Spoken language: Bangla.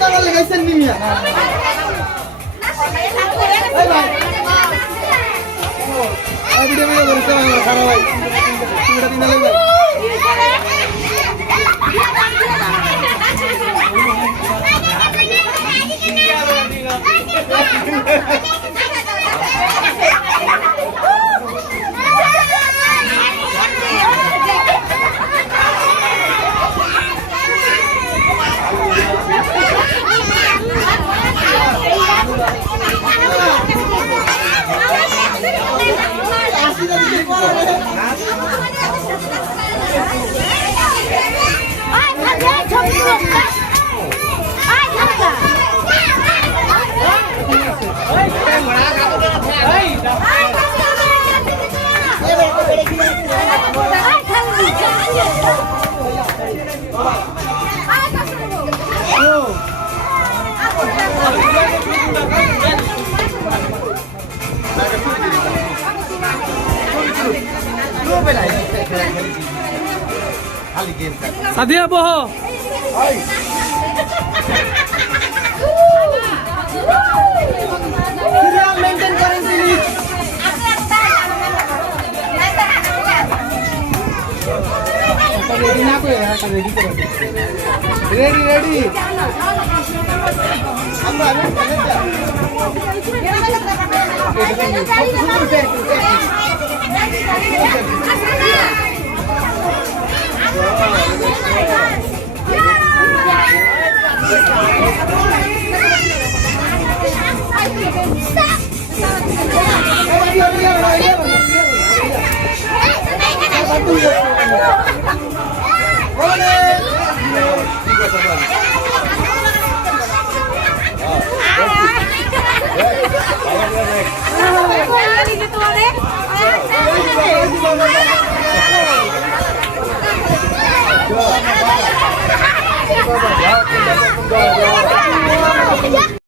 টাকা লাগাইছেন নিমিয়া এই ভাই এই ভিডিও করে খারাপ ভাই তিনটা দিন লাগবে সাদিয়া বহ মেনটেন করেন প্লিজ রেডি না করে রেডি করে রেডি রেডি আমরা Go.